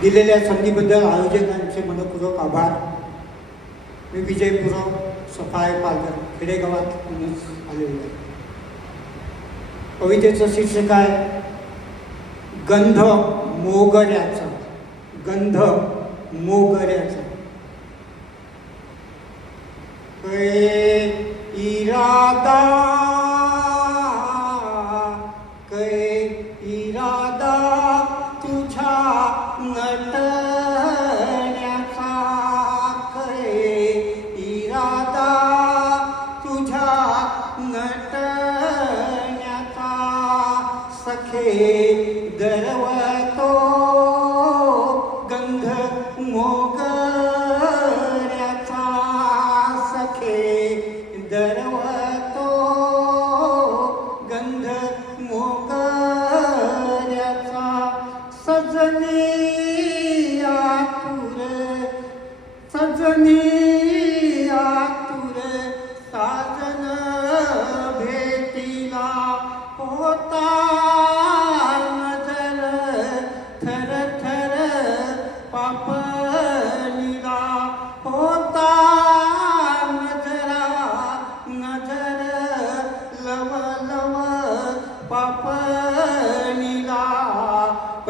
दिलेल्या संधीबद्दल आयोजकांचे मनपूर्वक आभार. मी विजयपूर्व सफाळे पालघर खेडेगावात आलेलो आहे. कवितेचं शीर्षक आहे गंध मोगऱ्याचा गंध मोगऱ्याचा. इरादा सजनी आतुर सजनी आतुर साजन भेटीला होता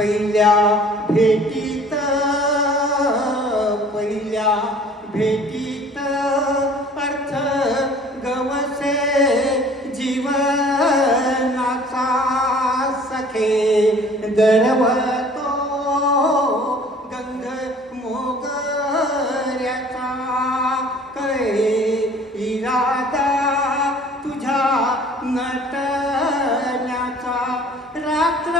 पहिल्या भेटीत पहिल्या भेटीत अर्थ गवसे जीवनाचा सखे दरवतो गंध मोगऱ्याचा. कळे इरादा तुझ्या नटण्याचा. रात्र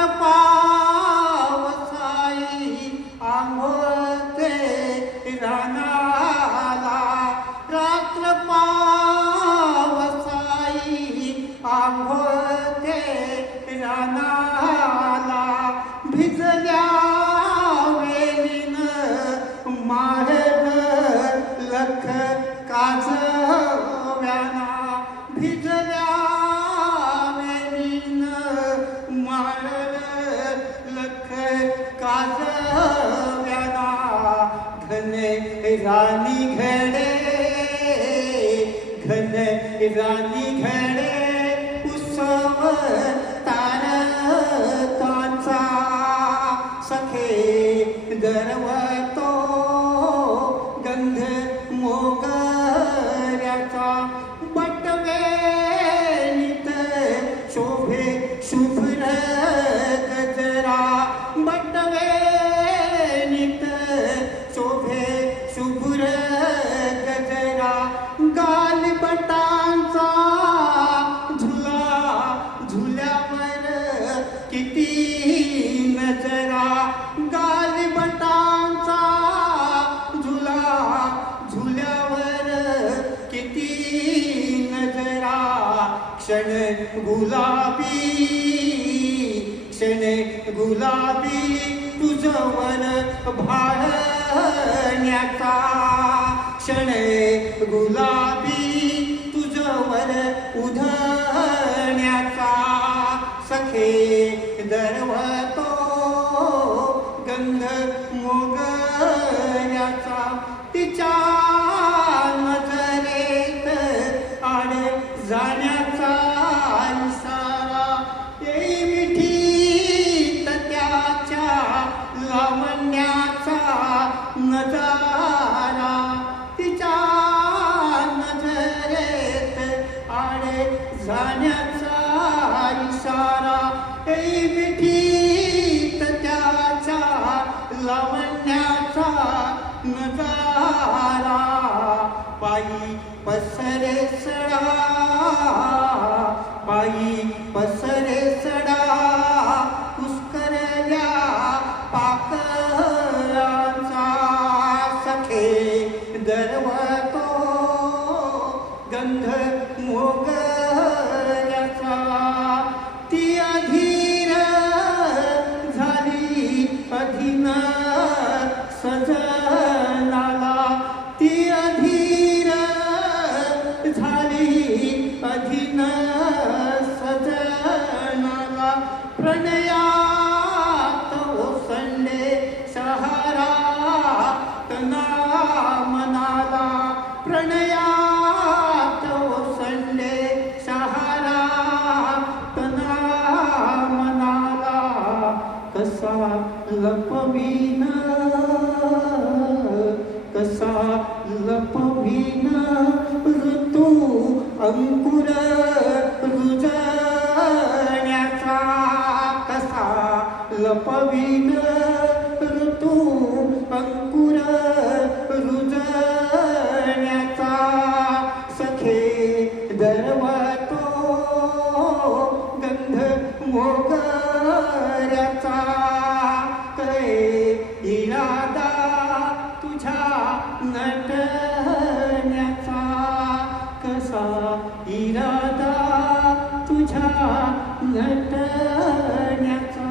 घने राणी घडे घन गुलाबी तुझवर भाळण्याचा क्षण गुलाबी तुझवर उधण्याचा सखे दरवा नजारा तिच्या नजरेत आडे जाण्याचा इशारा. येई मिठीत त्याच्या लावण्याचा नजारा. पायी पसरे सडा पायी पसरे गंध मोगऱ्याचा लपवीन कसा लपवीन ऋतू अंकुर रुजण्याचा कसा लपवीन नटण्याचा कसा इरादा तुझ्या नटण्याचा?